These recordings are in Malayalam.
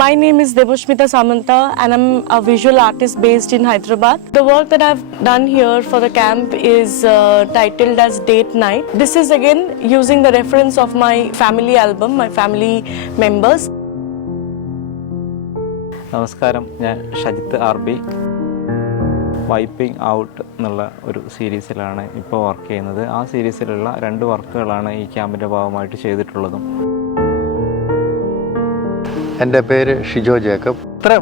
My name is Debashmita Samanta and I'm a visual artist based in Hyderabad. The work that I've done here for the camp is titled as Date Night. This is again using the reference of my family album, my family members. നമസ്കാരം, ഞാൻ ഷജിത്ത് RB. വൈപ്പിംഗ് ഔട്ട് എന്നുള്ള ഒരു സീരീസിലാണ് ഇപ്പോൾ വർക്ക് ചെയ്യുന്നത്. ആ സീരീസിലുള്ള 2 വർക്കുകളാണ് ഈ ക്യാമ്പിൻ്റെ ഭാഗമായിട്ട് ചെയ്തിട്ടുള്ളതും. എൻ്റെ പേര് ഷിജോ ജേക്കബ്.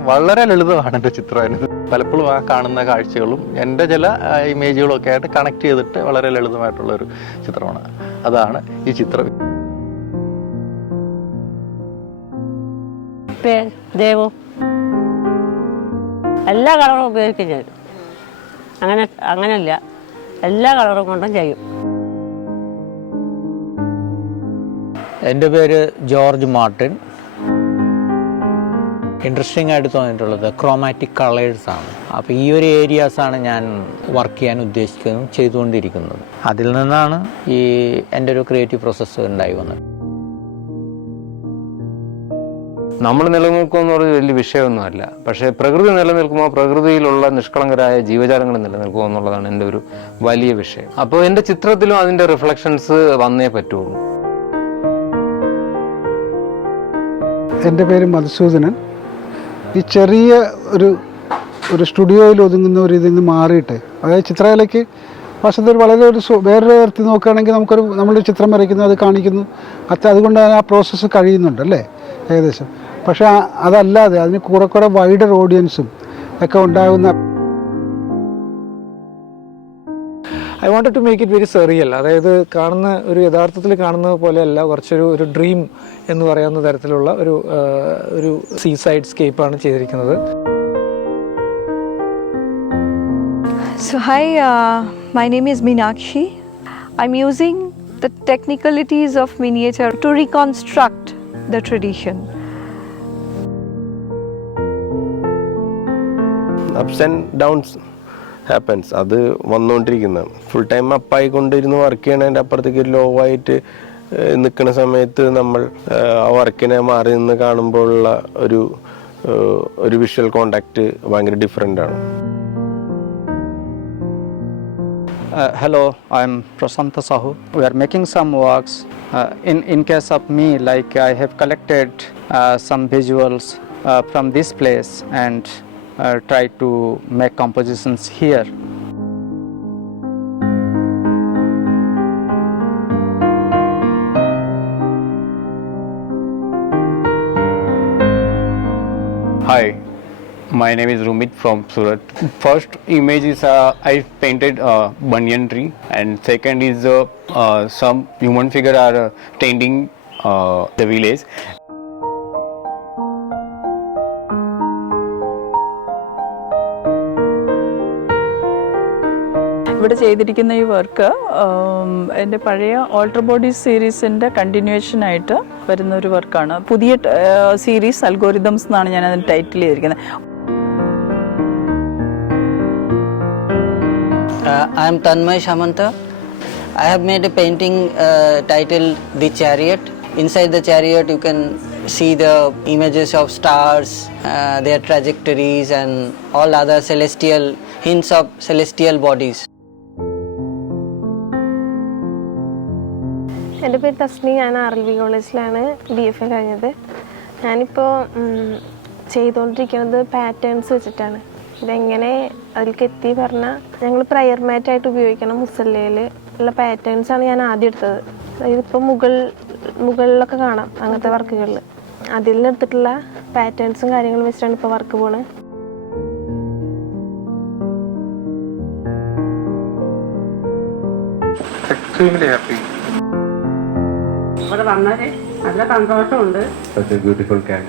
വളരെ ലളിതമാണ് എൻ്റെ ചിത്രം. പലപ്പോഴും ആ കാണുന്ന കാഴ്ചകളും എൻ്റെ ചില ഇമേജുകളൊക്കെ ആയിട്ട് കണക്ട് ചെയ്തിട്ട് വളരെ ലളിതമായിട്ടുള്ളൊരു ചിത്രമാണ്. അതാണ് ഈ ചിത്രം. ദേവു എല്ലാ കളറും ഉപയോഗിക്കും ഞാൻ. അങ്ങനെയല്ല, എല്ലാ കളറും കൊണ്ടും ചെയ്യും. എൻ്റെ പേര് ജോർജ് മാർട്ടിൻ. ഇൻട്രസ്റ്റിംഗ് ആയിട്ട് തോന്നിയിട്ടുള്ളത് ക്രോമാറ്റിക് കളേഴ്സാണ്. അപ്പോൾ ഈ ഒരു ഏരിയാസാണ് ഞാൻ വർക്ക് ചെയ്യാൻ ഉദ്ദേശിക്കുന്നതും ചെയ്തുകൊണ്ടിരിക്കുന്നത്. അതിൽ നിന്നാണ് ഈ എൻ്റെ ഒരു ക്രിയേറ്റീവ് പ്രോസസ്സ് ഉണ്ടായി വന്നത്. നമ്മൾ നിലനിൽക്കുമെന്ന് പറഞ്ഞ വലിയ വിഷയമൊന്നുമല്ല, പക്ഷേ പ്രകൃതി നിലനിൽക്കുമ്പോൾ പ്രകൃതിയിലുള്ള നിഷ്കളങ്കരായ ജീവജാലങ്ങൾ നിലനിൽക്കുക എന്നുള്ളതാണ് എൻ്റെ ഒരു വലിയ വിഷയം. അപ്പോൾ എൻ്റെ ചിത്രത്തിലും അതിൻ്റെ റിഫ്ലക്ഷൻസ് വന്നേ പറ്റുള്ളൂ. എൻ്റെ പേര് മധുസൂദനൻ. ഈ ചെറിയ ഒരു സ്റ്റുഡിയോയിൽ ഒതുങ്ങുന്ന ഒരു ഇതിൽ നിന്ന് മാറിയിട്ട്, അതായത് ചിത്രകലയ്ക്ക് വശത്തിൽ വളരെ വേറൊരു തരത്തിൽ നോക്കുകയാണെങ്കിൽ നമ്മളൊരു ചിത്രം വരയ്ക്കുന്നു, അത് കാണിക്കുന്നു, അതുകൊണ്ട് ആ പ്രോസസ്സ് കഴിയുന്നുണ്ട് അല്ലേ ഏകദേശം. പക്ഷേ അതല്ലാതെ അതിന് കുറെ വൈഡർ ഓഡിയൻസും ഒക്കെ ഉണ്ടാകുന്ന. I wanted to make it very serial. അതായത് യഥാർത്ഥത്തിൽ കാണുന്നത് പോലെയല്ല, കുറച്ചൊരു ഡ്രീം എന്ന് പറയാവുന്ന തരത്തിലുള്ള ഒരു സീ സൈഡ് സ്കേപ്പാണ് ചെയ്തിരിക്കുന്നത്. So hi, my name is Meenakshi. I'm using the technicalities of miniature to reconstruct the tradition. Ups and downs happens. അത് വന്നുകൊണ്ടിരിക്കുന്നതാണ്. ഫുൾ ടൈം അപ്പായിക്കൊണ്ടിരുന്ന് വർക്ക് ചെയ്യണതിൻ്റെ അപ്പുറത്തേക്ക് ഒരു ലോ ആയിട്ട് നിൽക്കുന്ന സമയത്ത് നമ്മൾ ആ വർക്കിനെ മാറി നിന്ന് കാണുമ്പോഴുള്ള ഒരു വിഷ്വൽ കോണ്ടാക്ട് ഭയങ്കര ഡിഫറെൻ്റ് ആണ്. Hello, I'm Prasanta Sahu. We are making some works. In case of me, like I have collected some visuals from this place and try to make compositions here. Hi, my name is Rumit from Surat. First image is I painted a banyan tree, and second is some human figure are tending the village. ഇവിടെ ചെയ്തിരിക്കുന്ന ഈ വർക്ക് എൻ്റെ പഴയ ഓൾട്ടർ ബോഡീസ് സീരീസിൻ്റെ കണ്ടിന്യൂവേഷനായിട്ട് വരുന്ന ഒരു വർക്കാണ്. പുതിയ സീരീസ് അൽഗോരിതംസ് എന്നാണ് ഞാൻ അതിന് ടൈറ്റിൽ ചെയ്തിരിക്കുന്നത്. I am Tanmay Shamanta. I have made a painting titled The Chariot. Inside the chariot you can see the images of stars, their trajectories and all other hints of celestial bodies. എൻ്റെ പേര് തസ്നി. ഞാൻ RLV കോളേജിലാണ് BFA കഴിഞ്ഞത്. ഞാനിപ്പോൾ ചെയ്തുകൊണ്ടിരിക്കുന്നത് പാറ്റേൺസ് വെച്ചിട്ടാണ്. ഇതെങ്ങനെ അതിലേക്ക് എത്തി പറഞ്ഞാൽ, ഞങ്ങൾ പ്രയർ മാറ്റായിട്ട് ഉപയോഗിക്കണം മുസല്ലയിൽ ഉള്ള പാറ്റേൺസാണ് ഞാൻ ആദ്യം എടുത്തത്. ഇതിപ്പോൾ മുകളിലൊക്കെ കാണാം അങ്ങനത്തെ വർക്കുകളിൽ. അതിൽ നിന്നെടുത്തിട്ടുള്ള പാറ്റേൺസും കാര്യങ്ങളും വെച്ചിട്ടാണ് ഇപ്പോൾ വർക്ക് പോണത്. Extremely happy. ഇവിടെ വന്നാൽ നല്ല സന്തോഷമുണ്ട്. Such a beautiful camp.